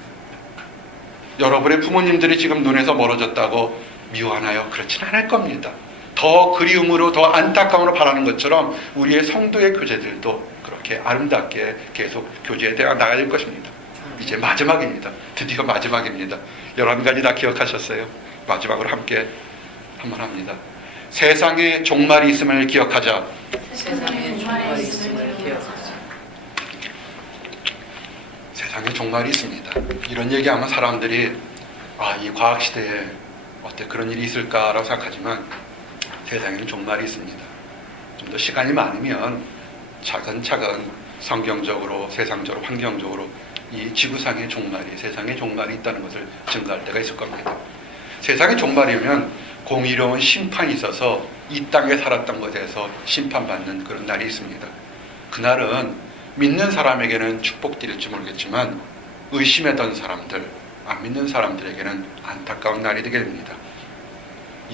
여러분의 부모님들이 지금 눈에서 멀어졌다고 미워하나요? 그렇지는 않을 겁니다. 더 그리움으로 더 안타까움으로 바라는 것처럼 우리의 성도의 교제들도 그렇게 아름답게 계속 교제에 나가야 될 것입니다. 이제 마지막입니다. 드디어 마지막입니다. 11가지 다 기억하셨어요? 마지막으로 함께 한번 합니다. 세상에 종말이 있음을 기억하자. 세상에 종말이 있음을 기억하자. 세상에 종말이 있습니다. 이런 얘기하면 사람들이 이 과학시대에 어때 그런 일이 있을까라고 생각하지만 세상에는 종말이 있습니다. 좀 더 시간이 많으면 차근차근 성경적으로, 세상적으로, 환경적으로 이 지구상의 종말이, 세상의 종말이 있다는 것을 증거할 때가 있을 겁니다. 세상의 종말이면 공의로운 심판이 있어서 이 땅에 살았던 것에 대해서 심판받는 그런 날이 있습니다. 그날은 믿는 사람에게는 축복드릴지 모르겠지만 의심했던 사람들, 안 믿는 사람들에게는 안타까운 날이 되게 됩니다.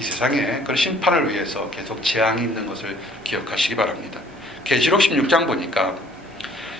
이 세상에 그런 심판을 위해서 계속 재앙이 있는 것을 기억하시기 바랍니다. 계시록 16장 보니까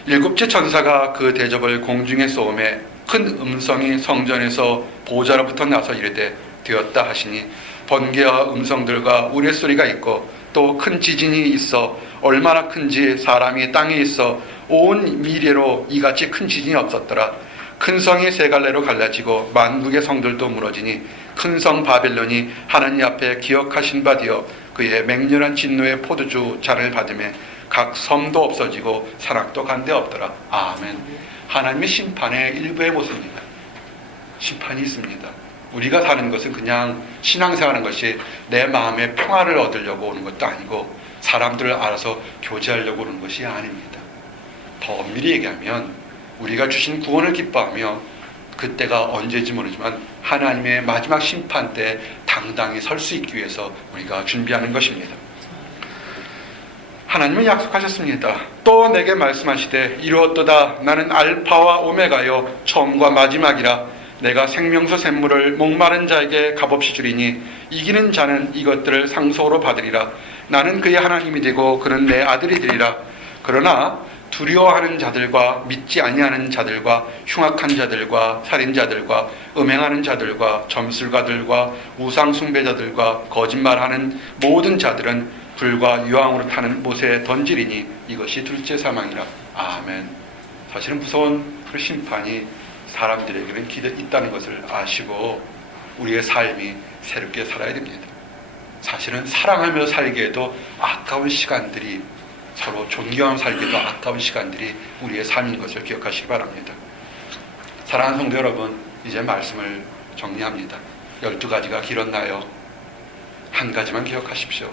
일곱째 천사가 그 대접을 공중에 쏘음에 큰 음성이 성전에서 보좌로부터 나서 이르되 되었다 하시니 번개와 음성들과 우레소리가 있고 또 큰 지진이 있어 얼마나 큰지 사람이 땅에 있어 온 미래로 이같이 큰 지진이 없었더라. 큰 성이 세 갈래로 갈라지고 만국의 성들도 무너지니 큰 성 바벨론이 하나님 앞에 기억하신 바 되어 그의 맹렬한 진노의 포도주 잔을 받음에 각 섬도 없어지고 산악도 간데 없더라. 아멘. 하나님의 심판의 일부의 모습입니다. 심판이 있습니다. 우리가 사는 것은 그냥 신앙생활하는 것이 내 마음의 평화를 얻으려고 오는 것도 아니고 사람들을 알아서 교제하려고 오는 것이 아닙니다. 더 엄밀히 얘기하면 우리가 주신 구원을 기뻐하며 그때가 언제인지 모르지만 하나님의 마지막 심판 때 당당히 설 수 있기 위해서 우리가 준비하는 것입니다. 하나님은 약속하셨습니다. 또 내게 말씀하시되 이루었도다. 나는 알파와 오메가요 처음과 마지막이라. 내가 생명수 샘물을 목마른 자에게 값없이 주리니 이기는 자는 이것들을 상속으로 받으리라. 나는 그의 하나님이 되고 그는 내 아들이 되리라. 그러나 두려워하는 자들과 믿지 아니하는 자들과 흉악한 자들과 살인자들과 음행하는 자들과 점술가들과 우상 숭배자들과 거짓말하는 모든 자들은 불과 유황으로 타는 못에 던지리니 이것이 둘째 사망이라. 아멘. 사실은 무서운 그 심판이 사람들에게는 있다는 것을 아시고 우리의 삶이 새롭게 살아야 됩니다. 사실은 사랑하며 살기에도 아까운 시간들이, 서로 존경하며 살기에도 아까운 시간들이 우리의 삶인 것을 기억하시기 바랍니다. 사랑하는 성도 여러분, 이제 말씀을 정리합니다. 12가지가 길었나요? 한 가지만 기억하십시오.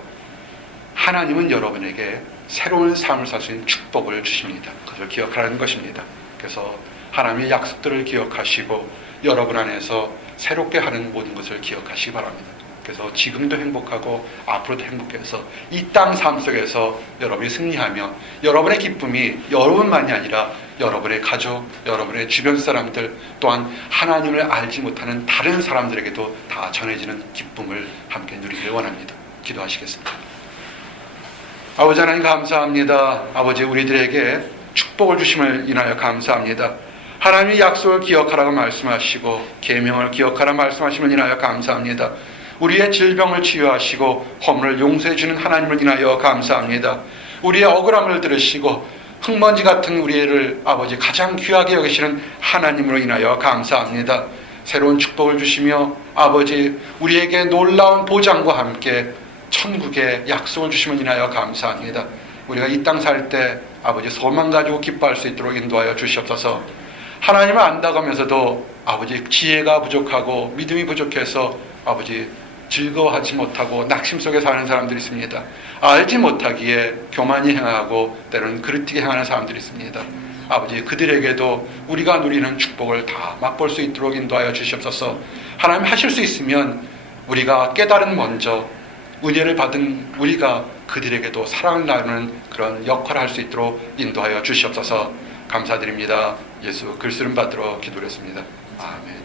하나님은 여러분에게 새로운 삶을 살 수 있는 축복을 주십니다. 그것을 기억하라는 것입니다. 그래서 하나님의 약속들을 기억하시고 여러분 안에서 새롭게 하는 모든 것을 기억하시기 바랍니다. 그래서 지금도 행복하고 앞으로도 행복해서 이 땅 삶 속에서 여러분이 승리하며 여러분의 기쁨이 여러분만이 아니라 여러분의 가족, 여러분의 주변 사람들 또한 하나님을 알지 못하는 다른 사람들에게도 다 전해지는 기쁨을 함께 누리길 원합니다. 기도하시겠습니다. 아버지 하나님 감사합니다. 아버지 우리들에게 축복을 주심을 인하여 감사합니다. 하나님의 약속을 기억하라고 말씀하시고 계명을 기억하라 말씀하심을 인하여 감사합니다. 우리의 질병을 치유하시고 허물을 용서해 주는 하나님을 인하여 감사합니다. 우리의 억울함을 들으시고 흙먼지 같은 우리를 아버지 가장 귀하게 여기시는 하나님으로 인하여 감사합니다. 새로운 축복을 주시며 아버지 우리에게 놀라운 보장과 함께 천국의 약속을 주심을 인하여 감사합니다. 우리가 이 땅 살 때 아버지 소망 가지고 기뻐할 수 있도록 인도하여 주시옵소서. 하나님을 안다고 하면서도 아버지 지혜가 부족하고 믿음이 부족해서 아버지 즐거워하지 못하고 낙심 속에 사는 사람들이 있습니다. 알지 못하기에 교만이 행하고 때로는 그릇되게 행하는 사람들이 있습니다. 아버지 그들에게도 우리가 누리는 축복을 다 맛볼 수 있도록 인도하여 주시옵소서. 하나님 하실 수 있으면 우리가 깨달은 먼저 은혜를 받은 우리가 그들에게도 사랑을 나누는 그런 역할을 할 수 있도록 인도하여 주시옵소서. 감사드립니다. 예수 글쓰름 받들어 기도했습니다. 아멘.